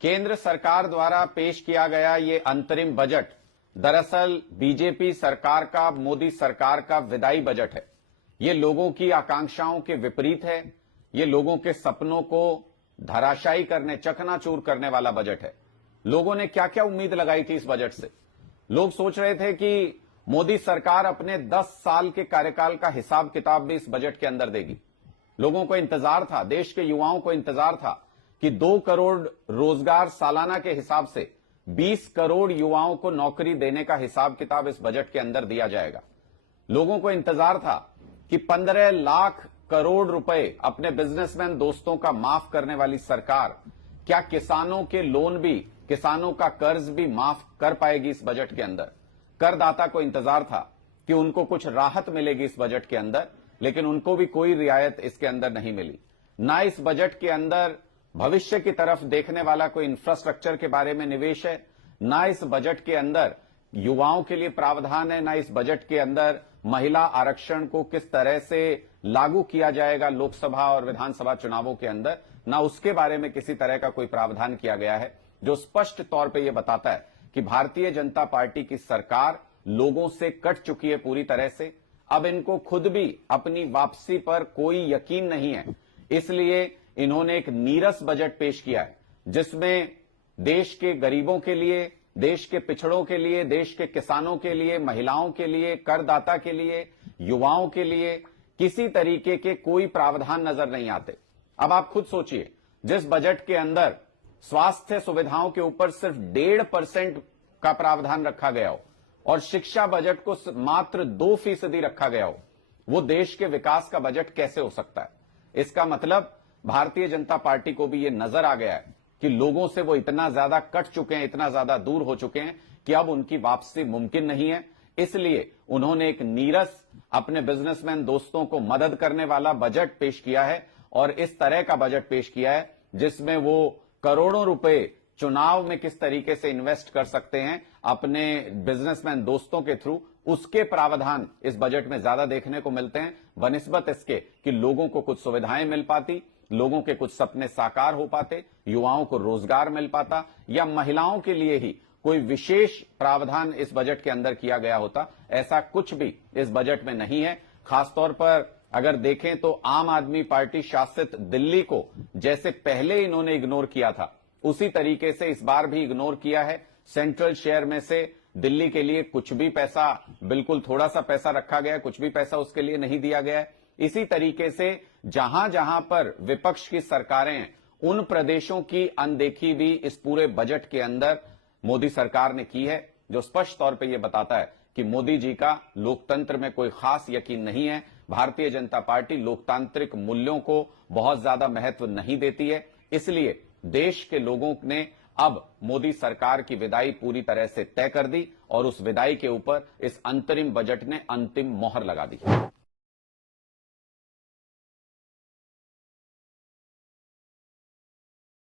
केंद्र सरकार द्वारा पेश किया गया ये अंतरिम बजट दरअसल बीजेपी सरकार का, मोदी सरकार का विदाई बजट है। ये लोगों की आकांक्षाओं के विपरीत है। ये लोगों के सपनों को धराशायी करने, चकनाचूर करने वाला बजट है। लोगों ने क्या क्या उम्मीद लगाई थी इस बजट से। लोग सोच रहे थे कि मोदी सरकार अपने 10 साल के कार्यकाल का हिसाब किताब भी इस बजट के अंदर देगी। लोगों को इंतजार था, देश के युवाओं को इंतजार था कि 2 करोड़ रोजगार सालाना के हिसाब से 20 करोड़ युवाओं को नौकरी देने का हिसाब किताब इस बजट के अंदर दिया जाएगा। लोगों को इंतजार था कि 15 लाख करोड़ रुपए अपने बिजनेसमैन दोस्तों का माफ करने वाली सरकार क्या किसानों के लोन भी, किसानों का कर्ज भी माफ कर पाएगी इस बजट के अंदर। करदाता को इंतजार था कि उनको कुछ राहत मिलेगी इस बजट के अंदर, लेकिन उनको भी कोई रियायत इसके अंदर नहीं मिली। ना इस बजट के अंदर भविष्य की तरफ देखने वाला कोई इंफ्रास्ट्रक्चर के बारे में निवेश है, ना इस बजट के अंदर युवाओं के लिए प्रावधान है, ना इस बजट के अंदर महिला आरक्षण को किस तरह से लागू किया जाएगा लोकसभा और विधानसभा चुनावों के अंदर, ना उसके बारे में किसी तरह का कोई प्रावधान किया गया है, जो स्पष्ट तौर पर यह बताता है कि भारतीय जनता पार्टी की सरकार लोगों से कट चुकी है पूरी तरह से। अब इनको खुद भी अपनी वापसी पर कोई यकीन नहीं है, इसलिए इन्होंने एक नीरस बजट पेश किया है जिसमें देश के गरीबों के लिए, देश के पिछड़ों के लिए, देश के किसानों के लिए, महिलाओं के लिए, करदाता के लिए, युवाओं के लिए किसी तरीके के कोई प्रावधान नजर नहीं आते। अब आप खुद सोचिए, जिस बजट के अंदर स्वास्थ्य सुविधाओं के ऊपर सिर्फ 1.5% का प्रावधान रखा गया हो और शिक्षा बजट को मात्र 2% रखा गया हो, वो देश के विकास का बजट कैसे हो सकता है। इसका मतलब भारतीय जनता पार्टी को भी ये नजर आ गया है कि लोगों से वो इतना ज्यादा कट चुके हैं, इतना ज्यादा दूर हो चुके हैं कि अब उनकी वापसी मुमकिन नहीं है। इसलिए उन्होंने एक नीरस, अपने बिजनेसमैन दोस्तों को मदद करने वाला बजट पेश किया है और इस तरह का बजट पेश किया है जिसमें वो करोड़ों रुपए चुनाव में किस तरीके से इन्वेस्ट कर सकते हैं अपने बिजनेसमैन दोस्तों के थ्रू, उसके प्रावधान इस बजट में ज्यादा देखने को मिलते हैं बनिस्बत इसके कि लोगों को कुछ सुविधाएं मिल पाती, लोगों के कुछ सपने साकार हो पाते, युवाओं को रोजगार मिल पाता, या महिलाओं के लिए ही कोई विशेष प्रावधान इस बजट के अंदर किया गया होता। ऐसा कुछ भी इस बजट में नहीं है। खासतौर पर अगर देखें तो आम आदमी पार्टी शासित दिल्ली को जैसे पहले इन्होंने इग्नोर किया था, उसी तरीके से इस बार भी इग्नोर किया है। सेंट्रल शेयर में से दिल्ली के लिए कुछ भी पैसा, बिल्कुल थोड़ा सा पैसा रखा गया है, कुछ भी पैसा उसके लिए नहीं दिया गया है। इसी तरीके से जहां जहां पर विपक्ष की सरकारें हैं, उन प्रदेशों की अनदेखी भी इस पूरे बजट के अंदर मोदी सरकार ने की है, जो स्पष्ट तौर पर यह बताता है कि मोदी जी का लोकतंत्र में कोई खास यकीन नहीं है। भारतीय जनता पार्टी लोकतांत्रिक मूल्यों को बहुत ज्यादा महत्व नहीं देती है। इसलिए देश के लोगों ने अब मोदी सरकार की विदाई पूरी तरह से तय कर दी और उस विदाई के ऊपर इस अंतरिम बजट ने अंतिम मोहर लगा दी।